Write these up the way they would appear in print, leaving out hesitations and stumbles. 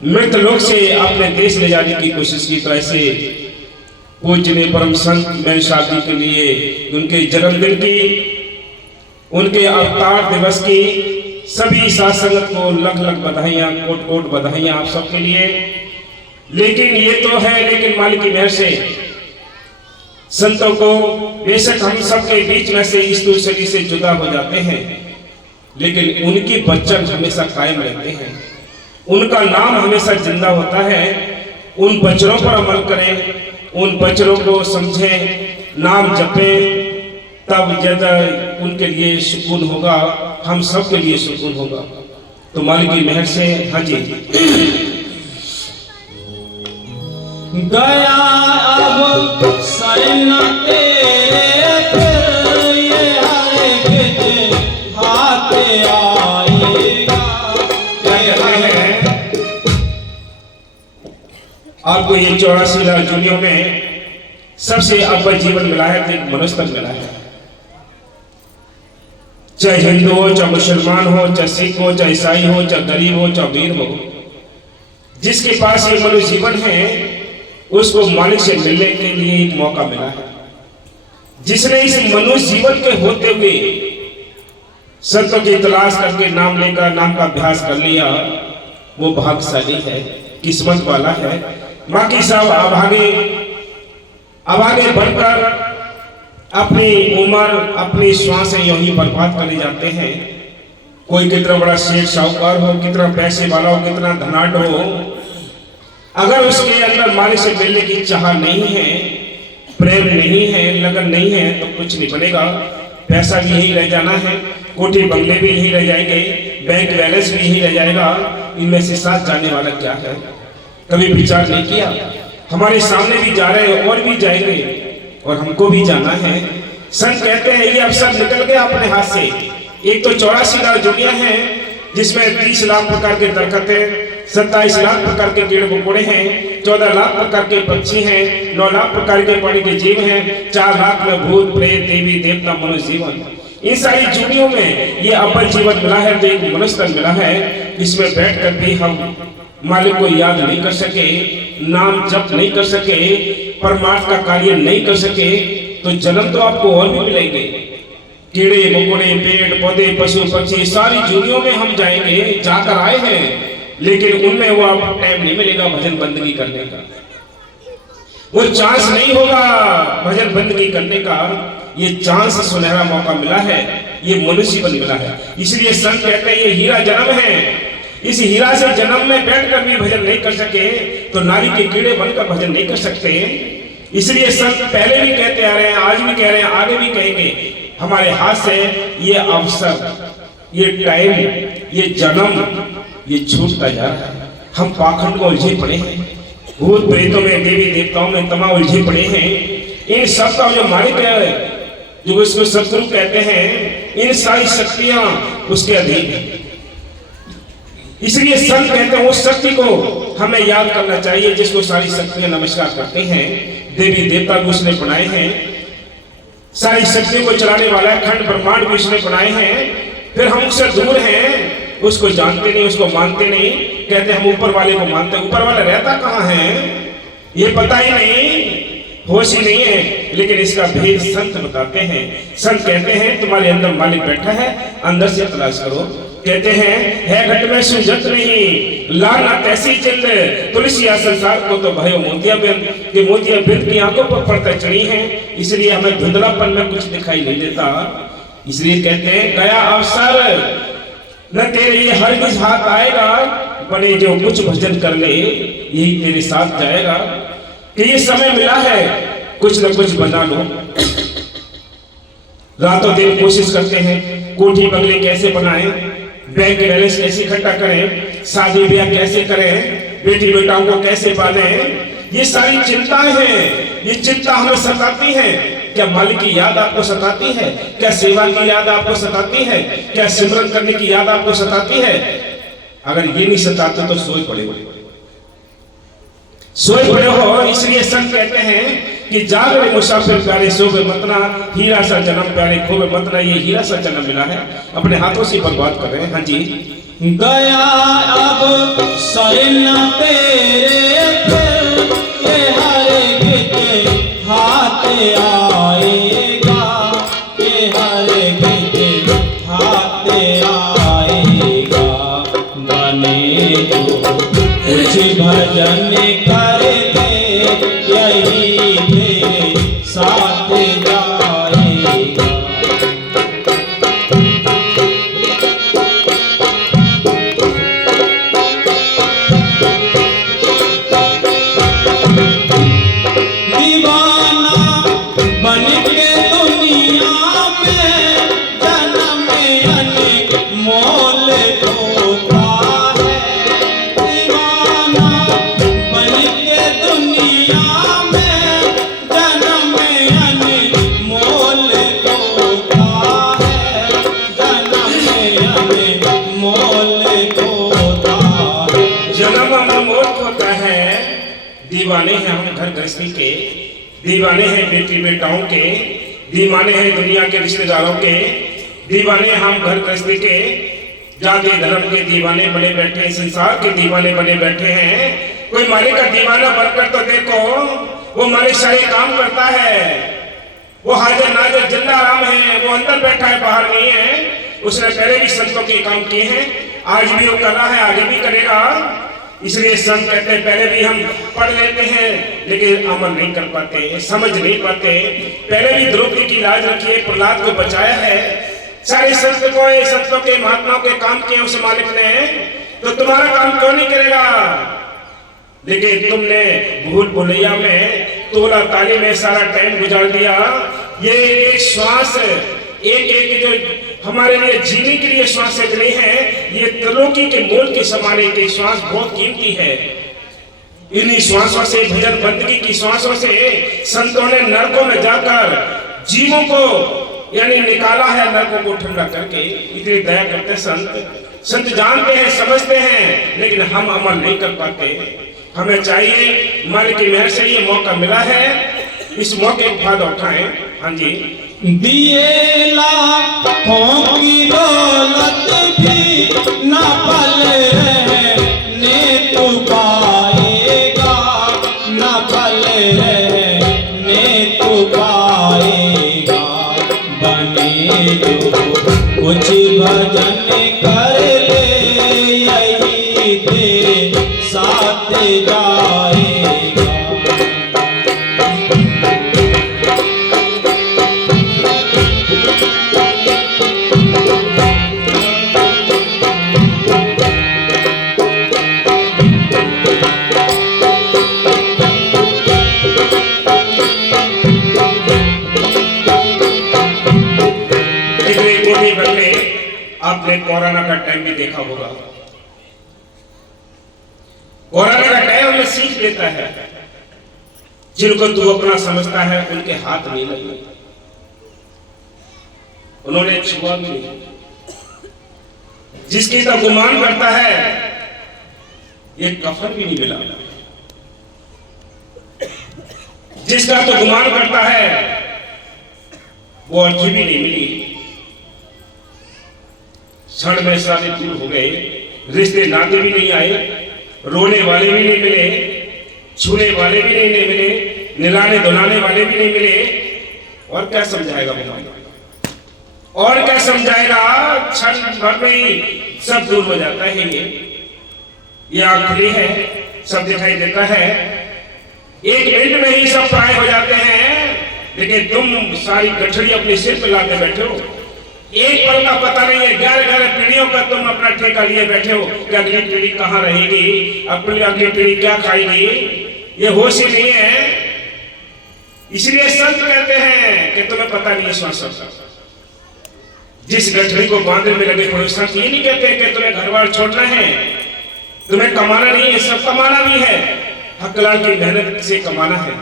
मृत लोक से अपने देश ले जाने की कोशिश की। तो ऐसे पूज्य ने परम संत में शादी के लिए उनके जन्मदिन की, उनके अवतार दिवस की सभी साथ संगत को लख लख बधाइयाँ, कोट कोट बधाइयाँ आप सबके लिए। लेकिन ये तो है, लेकिन मालिक की मेहर से संतों को बेशक हम सबके बीच में से इस दूसरे से जुदा हो जाते हैं, लेकिन उनकी वचन हमेशा कायम रहते हैं, उनका नाम हमेशा जिंदा होता है। उन वचनों पर अमल करें, उन वचनों को समझें, नाम जपें, तब ज्यादा उनके लिए सुकून होगा, हम सब के लिए सुकून होगा। तो मालिक की मेहर से हाँ जी गया अब सरना तेरे फिर ये हरे के हाथ आएगा। क्या कहते हैं आपको ये 84 लाख दुनिया में सबसे अव्वल जीवन मिला है तो एक मनुष्य तक मिला है। चाहे हिंदू हो, चाहे मुसलमान हो, चाहे सिख हो, चाहे ईसाई हो, चाहे गरीब हो, चाहे अमीर हो, जिसके पास ये मनुष्य जीवन है उसको मालिक से मिलने के लिए एक मौका मिला है। जिसने इस मनुष्य जीवन के होते हुए संतों की तलाश करके नाम लेकर नाम का अभ्यास कर लिया, वो भाग्यशाली है, किस्मत वाला है। बाकी सब अभागे बढ़कर अपनी उम्र, अपनी श्वासें यूं ही बर्बाद करे जाते हैं। कोई कितना बड़ा शेख साहूकार हो, कितना पैसे वाला हो, कितना धनाढ़ हो, अगर उसके अंदर मालिक से मिलने की चाह नहीं है, प्रेम नहीं है, लगन नहीं है, तो कुछ नहीं बनेगा। पैसा भी यही रह जाना है, कोठी बंगले भी यही रह जाएंगे, बैंक बैलेंस भी यही रह जाएगा। इनमें से साथ जाने वाला क्या है? कभी विचार नहीं किया? हमारे सामने भी जा रहे हैं और भी जाएंगे और हमको भी जाना है। संत कहते हैं ये अवसर निकल गया अपने हाथ से। एक तो 84 लाख दुनिया है जिसमें 30 लाख प्रकार के दरख्त हैं, 27 लाख प्रकार के कीड़े मकोड़े हैं, 14 लाख प्रकार के पक्षी हैं, 9 लाख प्रकार के पानी के जीव हैं, 4 लाख में भूत प्रेत देवी देवता मनुष्य जीवन। इन सारी जूनियों में ये अव्वल जीवन मिला है तो एक मनुष्य तन मिला है, जिसमें बैठ कर भी हम मालिक को याद नहीं कर सके, नाम जप नहीं कर सके, परमार्थ का कार्य नहीं कर सके, तो जन्म तो आपको और भी मिलेंगे। कीड़े मकोड़े, पेड़ पौधे, पशु पक्षी, सारी जूनियों में हम जाएंगे, जाकर आए हैं, लेकिन उनमें वो आपको टाइम नहीं मिलेगा भजन बंदगी करने का, वो चांस नहीं होगा भजन बंदगी करने का। ये चांस सुनहरा मौका मिला है, ये मनुष्य जीवन मिला है। इसलिए संत कहते हैं ये हीरा जन्म है। इस हीरा से जन्म में बैठकर भी भजन नहीं कर सके तो नारी के कीड़े बनकर भजन नहीं कर सकते। इसलिए संत पहले भी कहते आ रहे हैं, आज भी कह रहे हैं, आगे भी कहेंगे, हमारे हाथ से ये अवसर, ये टाइम, ये जन्म, ये छूटता जा रहा है। हम पाखंड को उलझे पड़े हैं, भूत प्रेतों में, देवी देवताओं में तमाम उलझे पड़े हैं। इन सब का जो मालिक है, जो उसको शत्रु कहते हैं, इन सारी शक्तियां उसके अधीन है। इसलिए संत कहते हैं उस शक्ति को हमें याद करना चाहिए जिसको सारी शक्तियां नमस्कार करते हैं। देवी देवता भी उसने बनाए हैं, सारी शक्तियों को चलाने वाला खंड ब्रह्मांड भी उसने बनाए हैं। फिर हम उससे दूर हैं, उसको जानते नहीं, उसको मानते नहीं, कहते हम ऊपर वाले को मानते हैं। ऊपर वाला रहता कहाँ है ये पता ही नहीं, होश ही नहीं है। लेकिन इसका भेद संत बताते हैं। संत कहते हैं तुम्हारे अंदर मालिक बैठा है, अंदर से तलाश करो। कहते हैं है घट में सुजत नहीं, लाना कैसी चिल्ल, तुलसिया संसार को तो भयो मोतिया बिंद, के मोतिया बिंद की आंखों पर पड़ता चढ़ी है, इसलिए हमें धुंधलापन में कुछ दिखाई नहीं देता। इसलिए कहते हैं गया अवसर न तेरे ये हरगिज हाथ आएगा, बने जो कुछ भजन कर ले यही तेरे साथ जाएगा। कि ये समय मिला है, कुछ न कुछ बना लो। रातों दिन कोशिश करते हैं कोठी बंगले कैसे बनाएं, बैंक बैलेंस कैसे इकट्ठा करें, शादी ब्याह कैसे करें, बेटी बेटाओं को कैसे पालें। ये सारी चिंताएं हैं, ये चिंता हमें सताती है। क्या मालिक की याद आपको सताती है? क्या सेवा की याद आपको सताती है? क्या सिमरन करने की याद आपको सताती है? अगर ये नहीं सताते तो सोए पड़े हो। इसलिए संत कहते हैं कि जागरे मुसाफिर प्यारे सोवे मतना, हीरा सा जन्म प्यारे खोवे मतना। ये हीरा सा जन्म मिला है, अपने हाथों से बर्बाद कर रहे हैं। हाँ जी गया अब शरण तेरे फिर ये हर कित हाथ आएगा, ये हर कित हाथ आएगा। बने जो कुछ भजन कर ले यही तेरे साथ जाएगा। दीवाना बन के दुनिया में जन्म अनेक मोल ढोता है। दीवाना बन के दुनिया में जन्म अनेक मोल ढोता है, जन्म अनेक मोल ढोता है। जन्म अनमोल होता है। दीवाने हैं हम घर गृहस्थी के, दीवाने हैं बेटी बेटाओं के, दीवाने हैं दुनिया के रिश्तेदारों के, दीवाने हम घर गृहस्थी के, जाति धर्म के दीवाने बने बैठे हैं, संसार के दीवाने बने बैठे हैं। कोई मालिक का दीवाना बनकर तो देखो, वो मालिक सारे काम करता है, वो हाजिर नाजिर जिंदा राम है, वो अंदर बैठा है बाहर नहीं है। उसने पहले भी संतों के काम किए हैं, आज भी वो कर रहा है, आगे भी करेगा। इसलिए संत कहते हैं पहले भी हम पढ़ लेते हैं लेकिन अमल नहीं कर पाते, समझ नहीं पाते। पहले भी द्रौपदी की लाज रखी है, प्रहलाद को बचाया है। सारे संत को संतों के महात्माओं के काम किए उस मालिक ने, तो तुम्हारा काम क्यों नहीं करेगा? लेकिन तुमने भूल भुलैया में तोला ताली में सारा टाइम गुजार दिया। ये एक श्वास, एक एक जो हमारे लिए जीने के लिए श्वास मिली है, ये त्रिलोकी के मूल के समाने के श्वास बहुत कीमती है। इन्हीं श्वासों से, भजन बंदगी की श्वासों से संतों ने नरकों में जाकर जीवों को यानी निकाला है, नरकों को ठंडा करके। इतनी दया करते संत। संत जानते हैं, समझते हैं, लेकिन हम अमल नहीं कर पाते। हमें चाहिए मालिक की मेहर से ये मौका मिला है, इस मौके का फायदा उठाएं। हाँ जी। दिए लाखों की दौलत भी न पल रहने तू पाएगा, न पल रहने तू पाएगा। बने जो कुछ भजन कर ले यही तेरे साथ जाएगा। आपने कोरोना का टाइम भी देखा होगा। कोरोना का टाइम हमें सीख देता है, जिनको तू अपना समझता है उनके हाथ नहीं लगे, उन्होंने छुआ भी नहीं। जिसकी तो गुमान करता है ये कफन भी नहीं मिला, जिसका तो गुमान करता है वो अर्थी भी नहीं मिली। क्षण में सारे दूर हो गए, रिश्ते नाते भी नहीं आए, रोने वाले भी नहीं मिले, छूने वाले भी नहीं मिले, निलाने धुलाने वाले भी नहीं मिले। और क्या समझाएगा भगवान, और क्या समझाएगा? क्षण भर में ही सब दूर हो जाता है। ये आँख खुली है, सब दिखाई देता है, एक मिनट में ही सब प्राय हो जाते हैं। लेकिन तुम सारी गठड़ी अपने सिर पे लाते बैठे हो, एक पल का पता नहीं है। 11 पीढ़ियों का तुम अपना ठेका लिए बैठे हो कि अगली पीढ़ी कहाँ रहेगी, अपनी अगली पीढ़ी क्या खाएगी, ये होश ही नहीं है। इसलिए संत कहते हैं कि तुम्हें पता नहीं है श्वास। जिस गठड़ी को बांधने में लगे पड़े, संत ये नहीं कहते कि तुम्हें घर बार छोड़ना है, तुम्हें कमाना नहीं है, सब कमाना भी है, हकलाल की मेहनत से कमाना है,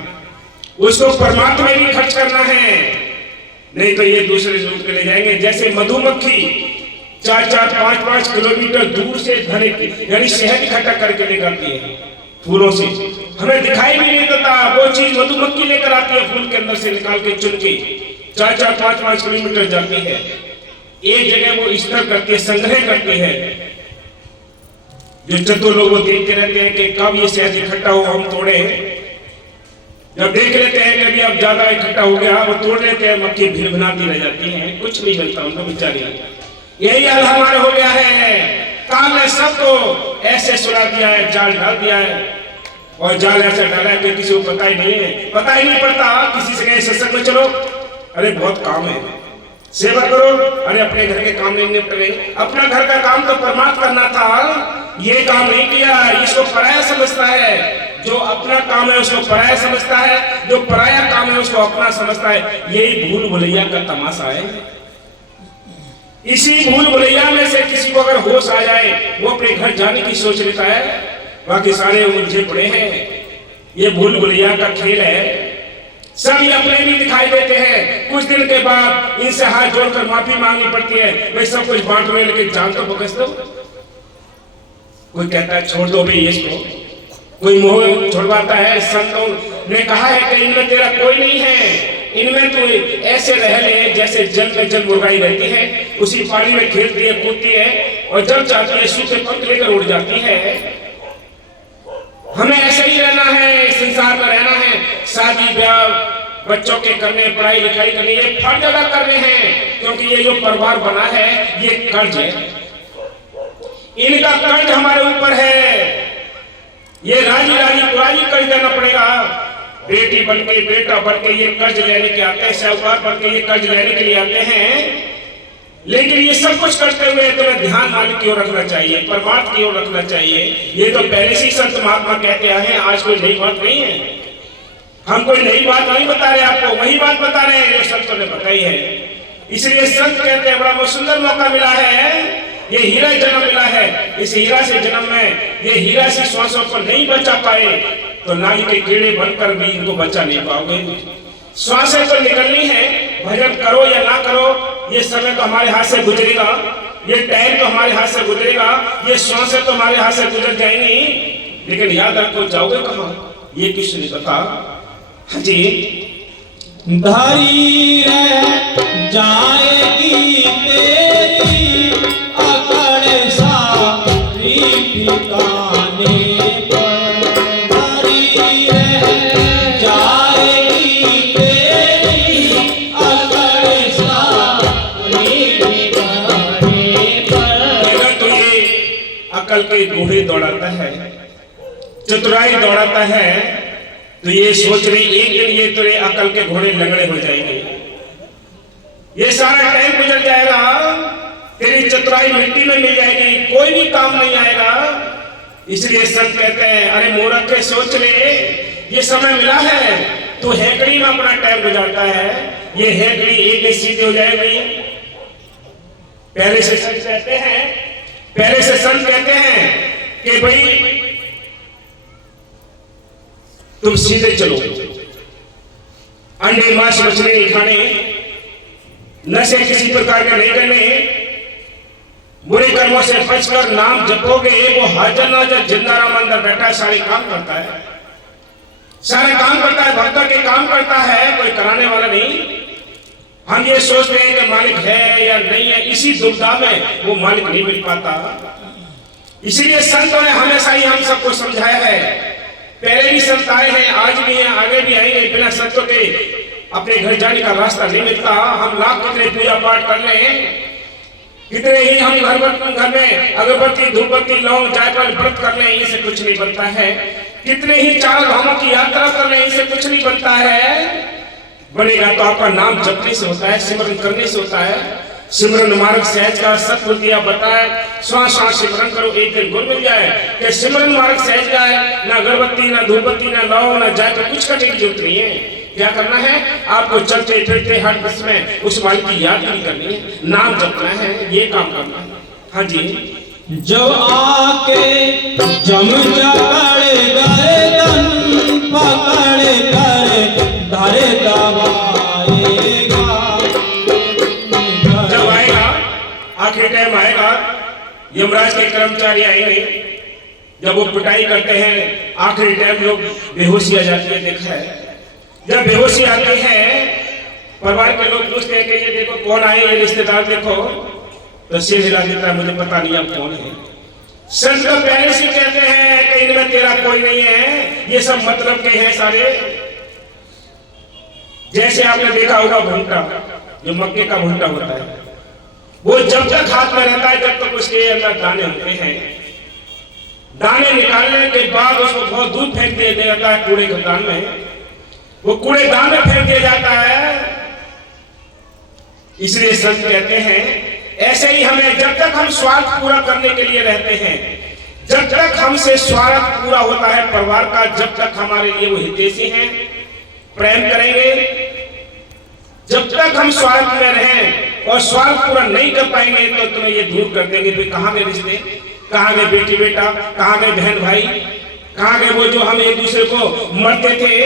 उसको परमात्मा में भी खर्च करना है, नहीं तो ये दूसरे लोग के ले जाएंगे। जैसे मधुमक्खी 4-4, 5-5 किलोमीटर दूर से धने यानी शहद इकट्ठा करके लेकर आती है फूलों से, हमें दिखाई भी नहीं देता, वो चीज मधुमक्खी लेकर आती है फूल के अंदर से निकाल के चुन के, 4-4, 5-5 किलोमीटर जाती है, एक जगह वो स्तर करती है, संग्रह करती है, जो चतुर लोग वो देखते रहते हैं कि कब ये शहद इकट्ठा हो हम तोड़े। जब देख लेते हैं कि अभी अब ज्यादा इकट्ठा हो गया, वो तोड़ लेते हैं, मक्खी भिनभिनाती रह जाती है, कुछ नहीं मिलता उनको बेचारी। यही हाल हमारा हो गया है। काल ने सबको ऐसे सुला दिया है, जाल डाल दिया है, और जाल ऐसा डाला है कि किसी को पता ही नहीं है, पता ही नहीं पड़ता। किसी से कहे सत्संग में चलो, अरे बहुत काम है, सेवा करो, अरे अपने घर के काम नहीं निपट रहे। अपना घर का काम तो परमात्मा करना था, ये काम नहीं किया, इसको पराया समझता है। जो अपना काम है उसको पराया समझता है, जो पराया काम है उसको अपना समझता है। यही भूल भुलैया का तमाशा है। इसी भूल भुलैया में से किसी को अगर होश आ जाए, वो अपने घर जाने की सोच लेता है, बाकी सारे उलझे पड़े हैं। ये भूल भुलैया का खेल है। सब ये अपने भी दिखाई देते हैं, कुछ दिन के बाद इनसे हाथ जोड़कर माफी मांगनी पड़ती है, भाई सब कुछ बांट लो लेकिन जान तो बकस दो। कोई कहता है छोड़ दो भाई इसको, कोई मोह छुड़वाता है। संतों ने कहा है कि इनमें तेरा कोई नहीं है, इनमें तू ऐसे रह ले जैसे जल में जल मुर्गाई रहती है, उसी पानी में खेलती है, कूदती है, और जब चाहती है सूखे पंख लेकर उड़ जाती है। हमें ऐसे ही रहना है, संसार में रहना है। शादी ब्याह बच्चों के करने, पढ़ाई लिखाई करनी, ये फर्ज अदा करने हैं, क्योंकि ये जो परिवार बना है ये कर्ज है। इनका कर्ज हमारे ऊपर है। ये राजी राजी पुरानी कर्ज देना पड़ेगा। बेटी बनके, बेटा बनके ये कर्ज लेने के आते हैं, साहूकार बनके ये कर्ज लेने के लिए आते हैं। लेकिन ये सब कुछ करते हुए तुम्हें ध्यान मालिक की ओर रखना चाहिए, परमात्मा की ओर रखना चाहिए। ये तो पहले से संत महात्मा कहते आए हैं, आज कोई नई बात नहीं है। हम कोई नई बात नहीं बता रहे आपको, वही बात बता रहे हैं जो संतों ने बताई है। इसलिए संत कहते हैं बड़ा बहुत सुंदर मौका मिला है, ये हीरा जन्म मिला है। इस हीरा से जन्म में ये हीरा से श्वासों को नहीं बचा पाए तो नाली के कीड़े बनकर भी इनको बचा नहीं पाओगे। श्वासें तो निकलनी है, भजन करो या ना करो, ये समय तो हमारे हाथ से गुजरेगा, ये टाइम तो हमारे हाथ से गुजरेगा, ये श्वासें तो हमारे हाथ से गुजर जाएंगी, लेकिन याद रखो जाओगे कहाँ, ये किसी ने बता। हाँ जी, धरी रह जाएगी तेरी अकड़ सारी ठिकाने पर, धरी रह जाएगी तेरी अकड़ सारी ठिकाने पर। अगर तो ये अकल के घोड़े दौड़ाता है, चतुराई दौड़ाता है, तो ये सोच रही एक दिन ये तेरे अकल के घोड़े लंगड़े हो जाएंगे, ये सारा टाइम गुजर जाएगा, तेरी चतुराई मिट्टी में मिल जाएगी, कोई भी काम नहीं आएगा। इसलिए संत कहते हैं अरे मूर्ख के सोच ले, ये समय मिला है, तू हेकड़ी में अपना टाइम गुजारता है, ये हेकड़ी एक दिन सीधी हो जाएगी। पहले से संत कहते हैं कि भाई तुम सीधे चलो, अंडे मांस मछली नहीं खाने, नशे किसी प्रकार के नहीं करने, बुरे कर्मों से बचकर नाम जपोगे, वो हाजर नाजर जिंदा राम अंदर बैठा है, सारे काम करता है, सारे काम करता है, भक्तों के काम करता है, कोई कराने वाला नहीं। हम ये सोचते हैं कि मालिक है या नहीं है, इसी दुविधा में वो मालिक नहीं मिल पाता। इसीलिए संतों ने हमेशा ही हम सबको समझाया है, पहले भी संत आए हैं, आज भी हैं, आगे भी आएंगे। बिना संतों के अपने घर जाने का रास्ता नहीं मिलता। हम लाख कितने पूजा पाठ कर रहे हैं, कितने ही हम घर में अगरबत्ती धूपबत्ती लौंग जायफल व्रत कर रहे हैं, इनसे कुछ नहीं बनता है। कितने ही चार धामों की यात्रा कर रहे हैं, इनसे कुछ नहीं बनता है। बनेगा तो आपका नाम जपने से होता है, सिमरन करने से होता है। सिमरन मार्ग सहज का सतगुरु दिया बताए, श्वास श्वास सिमरन करो, एक दिन गुण मिल जाए। कि सिमरन मार्ग सहज का है, ना अगरबत्ती ना धूपबत्ती ना लौंग ना जायफल कुछ करने की जरूरत नहीं है। क्या करना है आपको, चलते फिरते हर बस में उस मालिक की याद नहीं करनी है, नाम जपना है, ये काम करना है। हाँ जी, जब आके जम जकड़ गर्दन पकड़ कर धरे दबाएगा, जब आएगा आखिरी टाइम आएगा, यमराज के कर्मचारी आएंगे, जब वो पिटाई करते हैं, आखिरी टाइम लोग बेहोशी आ जाती है, देखा है। जब बेहोशी आती है, परिवार के लोग पूछते हैं कि ये देखो कौन आए, ये रिश्तेदार देखो, तो सिर हिला देता है, मुझे पता नहीं अब कौन है। संत तो पहले से कहते हैं कि इनमें तेरा कोई नहीं है, ये सब मतलब के हैं सारे। जैसे आपने देखा होगा भुट्टा, जो मक्के का भुट्टा होता है, वो जब तक हाथ में रहता है जब तक उसके अंदर दाने होते हैं। दाने निकालने के बाद उसको बहुत दूर फेंक दिया जाता है कूड़ेदान में, वो कूड़ेदान में फेंक दिया जाता है। इसलिए संत कहते हैं ऐसे ही हमें जब तक हम स्वार्थ पूरा करने के लिए रहते हैं, जब तक हमसे स्वार्थ पूरा होता है परिवार का, जब तक हमारे लिए वो हितैषी हैं, प्रेम करेंगे। जब तक हम स्वार्थ में रहें और स्वार्थ पूरा नहीं कर पाएंगे तो तुम्हें ये दूर कर देंगे। फिर कहाँ गए रिश्ते, कहाँ गए बेटी बेटा, कहाँ गए बहन भाई, कहाँ गए वो जो हम एक दूसरे को मरते थे,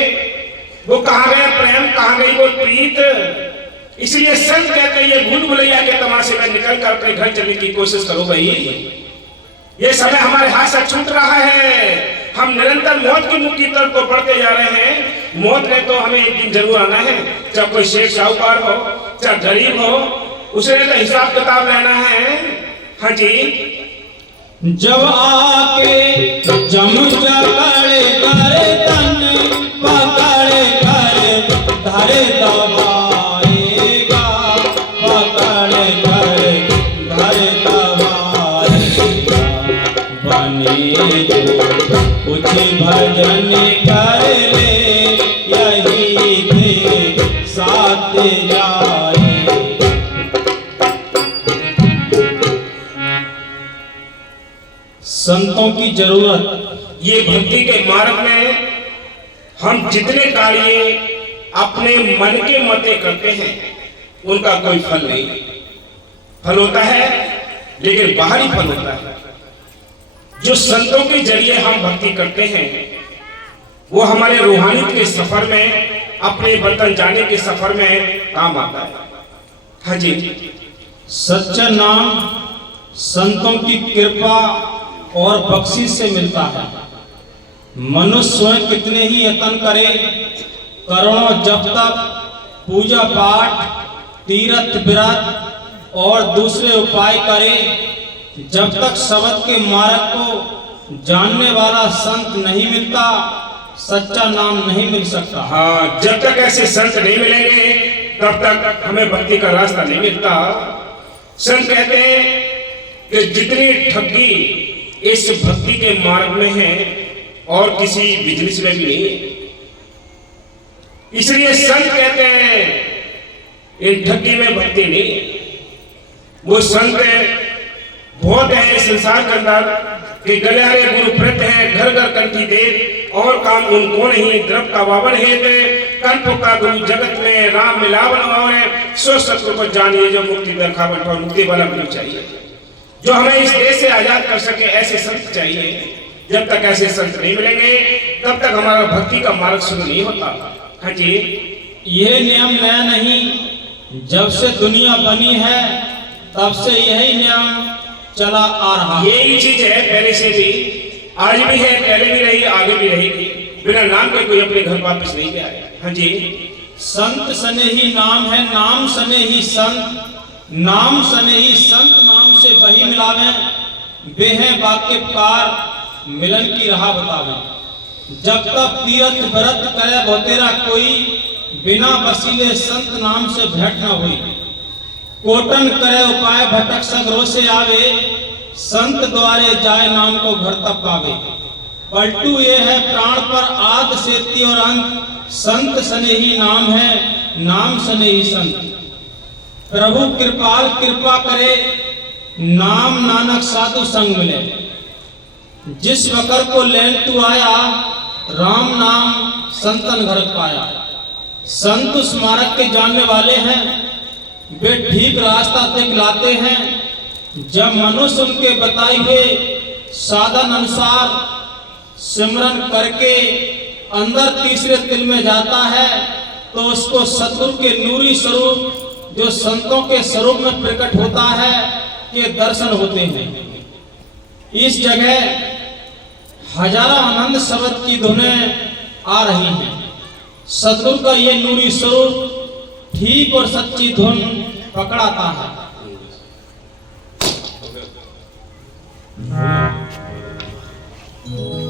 वो कहाँ गए प्रेम, कहाँ गई वो प्रीत। इसलिए संत कहते हैं ये भूल भुलैया के तमाशे में निकल कर अपने घर चलने की कोशिश करो भाई। ये समय हमारे हाथ से छूट रहा है, हम निरंतर मौत की मुख की तरफ को बढ़ते जा रहे हैं। मौत ने तो हमें एक दिन जरूर आना है, चाहे कोई शेख साहूकार हो चाहे गरीब हो, उसे तो हिसाब किताब लेना है। हाँ जी, जब आके जम जकड़े गर्दन पकड़े कर धरे दबाएगा, पकड़े कर धरे दबाएगा। बने जो कुछ भजन कर ले यही थे साथ जाए। संतों की जरूरत, ये भक्ति के मार्ग में हम जितने कार्य अपने मन के मते करते हैं उनका कोई फल नहीं। फल होता है लेकिन बाहरी फल होता है। जो संतों के जरिए हम भक्ति करते हैं वो हमारे रूहानियत के सफर में, अपने वतन जाने के सफर में काम आता है। हाँ जी, सच्चा नाम संतों की कृपा और बख्शिश से मिलता है। मनुष्य स्वयं कितने ही यत्न करे, करोड़ों जब तक पूजा पाठ, तीर्थ व्रत और दूसरे उपाय करे, जब तक शब्द के मार्ग को जानने वाला संत नहीं मिलता, सच्चा नाम नहीं मिल सकता। हाँ, जब तक ऐसे संत नहीं मिलेंगे तब तक हमें भक्ति का रास्ता नहीं मिलता। संत कहते हैं कि जितनी ठगी इस भक्ति के मार्ग में है और किसी बिजनेस में भी नहीं है। इसलिए संत कहते हैं इन ठगी में भक्ति नहीं है। वो संत बहुत है संसार के अंदर कि गलियारे गुरु प्रत है, घर घर कंठी दे और काम उनको नहीं। द्रव का वावन है कंठ का गुरु जगत में राम मिलावन और सो सत्व को जानिए जो मुक्ति दरखा बैठा। मुक्ति वाला गुरु चाहिए जो हमें इस देश से आजाद कर सके, ऐसे संत चाहिए। जब तक ऐसे संत नहीं मिलेंगे तब तक हमारा भक्ति का मार्ग शुरू नहीं होता। हाँ जी, यह नियम नया नहीं, जब से दुनिया बनी है तब से यही नियम चला आ रहा है। यही चीज है, पहले से भी, आज भी है, पहले भी रही, आगे भी रहेगी। बिना नाम के कोई अपने घर वापस नहीं गया है। हाँ जी, संत सने ही नाम है, नाम सने ही संत, नाम सने ही संत, नाम से वही मिलावे, बेहे वाक्यकार मिलन की राह बतावे। जब तक तीर्थ व्रत करे बहुतेरा कोई, बिना वसीले संत नाम से भेंट न हुई। कोटन करे उपाय भटक सगरों से आवे, संत द्वारे जाए नाम को घर तक पावे। पलटू ये है प्राण पर आद सेती और अंत, संत सने ही नाम है, नाम सने ही संत। प्रभु कृपाल कृपा करे, नाम नानक साधु संग मिले। जिस वकर को लेन तू आया, राम नाम संतन घर पाया। संत उस मार्ग के जानने वाले हैं, वे ठीक रास्ता दिखलाते हैं। जब मनुष्य उनके बताए हुए साधन अनुसार सिमरन करके अंदर तीसरे तिल में जाता है तो उसको सतगुरु के नूरी स्वरूप जो संतों के स्वरूप में प्रकट होता है के दर्शन होते हैं। इस जगह हजारों आनंद शब्द की धुनें आ रही हैं। सतगुरु का ये नूरी स्वरूप ठीक और सच्ची धुन पकड़ाता है। है।